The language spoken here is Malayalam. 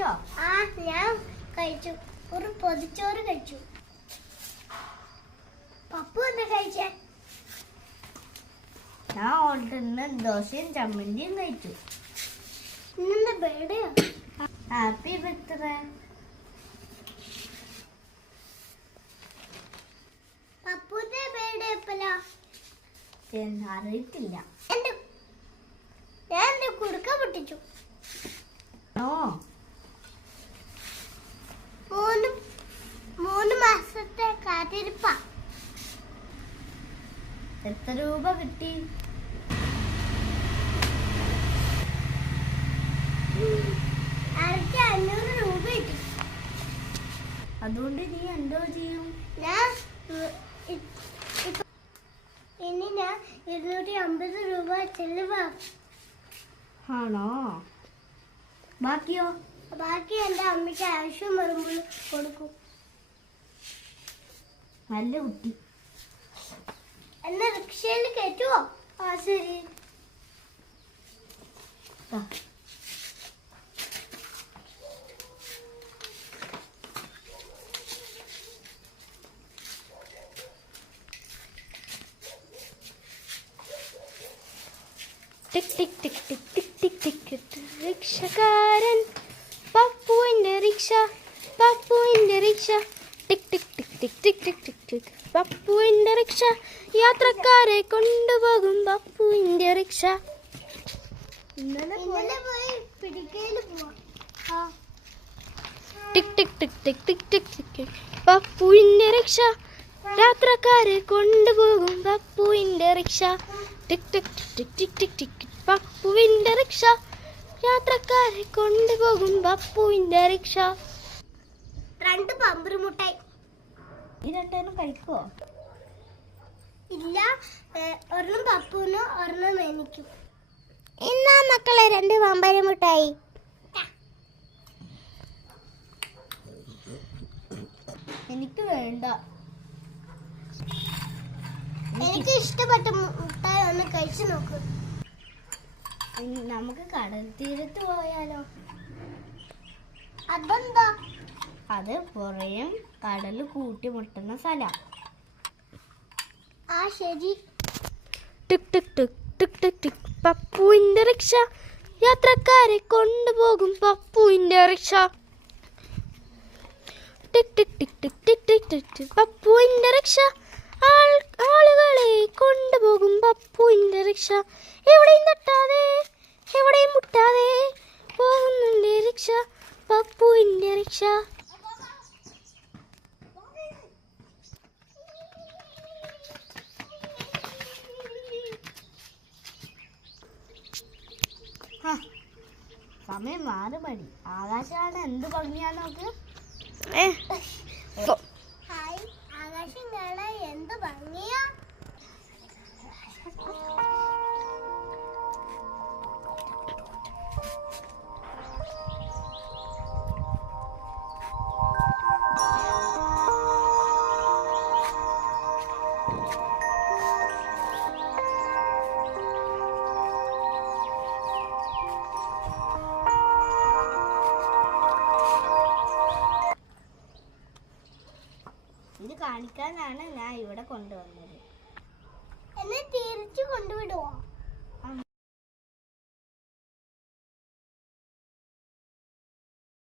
കഴിച്ചോ? ഞാൻ കഴിച്ചു. ഒരു പൊതിച്ചോറ് കഴിച്ചു. പപ്പു എന്താ കഴിച്ചേ? ഞാൻ ഓർഡറിന് ദോശയും ചമ്മന്തിയും കഴിച്ചു. ഇന്നെന്താ ബർത്ത്ഡേയോ? Happy birthday. പപ്പുന്റെ ബർത്ത്ഡേ എപ്പോഴാ? അറിയത്തില്ല. ഞാൻ എന്റെ കുടുക്ക പൊട്ടിച്ചു. മൂന്ന് മാസത്തെ കാത്തിരിപ്പാ. എത്ര രൂപ കിട്ടി? എനിക്ക് 500 രൂപ കിട്ടി. അതുകൊണ്ട് നീ എന്തോ ചെയ്യും? ഇനി ഞാൻ 250 രൂപ ചെലവാ. ആണോ? ബാക്കിയോ? ബാക്കി എന്റെ അമ്മയ്ക്ക് ആവശ്യം വരുമ്പോൾ കൊടുക്കും. നല്ല കുട്ടി. എന്നെ റിക്ഷയിൽ കയറ്റുവോ? ശരി. ടിക് ടിക് ടിക് ടിക് ടിക് ടിക് ടിക് റിക്ഷക്കാരൻ പപ്പുവിന്റെ റിക്ഷ, പപ്പുവിന്റെ റിക്ഷ, ടിക് ടിക് ടിക് ടിക് ടിക് ടിക് ടിക് ടിക് പപ്പുവിന്റെ റിക്ഷ, യാത്രക്കാരെ കൊണ്ടുപോകും പപ്പുവിന്റെ റിക്ഷ. ഇന്നലെ പോയി പിടിക്കയില് പോവാ. ടിക് ടിക് ടിക് ടിക് ടിക് ടിക് ടിക് പപ്പുവിന്റെ റിക്ഷ, യാത്രക്കാരെ കൊണ്ടുപോകും പപ്പുവിന്റെ റിക്ഷ. ടിക് ടിക് ടിക് ടിക് ടിക് ടിക് പപ്പുവിന്റെ റിക്ഷ, യാത്രക്കാരെ കൊണ്ടുപോകും പപ്പുവിന്റെ റിക്ഷ. 2 പമ്പർ മുട്ടായി. ഈ രണ്ടെണ്ണം കഴിക്കുവോ? ഇല്ല, ഒരെണ്ണം പപ്പുവിനും ഒരെണ്ണം എനിക്കും. എന്നാ മക്കളെ 2 പമ്പര മുട്ടായി. എനിക്ക് വേണ്ട. എനിക്ക് ഇഷ്ടപ്പെട്ട മുട്ടായി ഒന്ന് കഴിച്ചു നോക്ക്. നമുക്ക് കടൽ തീരത്ത് പോയാലോ? അതെന്താ? അത് പുറയും കടല് കൂട്ടിമുട്ടുന്ന സ്ഥലം. ശരി. ടിക് ടിക് ടിക് ടിക് ടിക് ടിക് പപ്പുവിന്റെ റിക്ഷ, യാത്രക്കാരെ കൊണ്ടുപോകും പപ്പുവിന്റെ റിക്ഷ. ടിക് ടിക് ടിക് ടിക് ടിക് ടിക് ടിക് ടിക് പപ്പുവിന്റെ റിക്ഷ, ആളുകളെ കൊണ്ടുപോകും പപ്പുവിന്റെ റിക്ഷ. എവിടെയും തട്ടാതെ എവിടെയും മുട്ടാതെ പോകുന്നുണ്ട് റിക്ഷ, പപ്പുവിന്റെ റിക്ഷ. സമയം 6 മണി. ആകാശമാണ് എന്ത് ഭംഗിയാ നോക്ക്. ഹായ്, ആകാശം കാണാൻ എന്ത് ഭംഗിയാ. ഇത് കാണിക്കാനാണ് ഞാൻ ഇവിടെ കൊണ്ടുവന്നത്.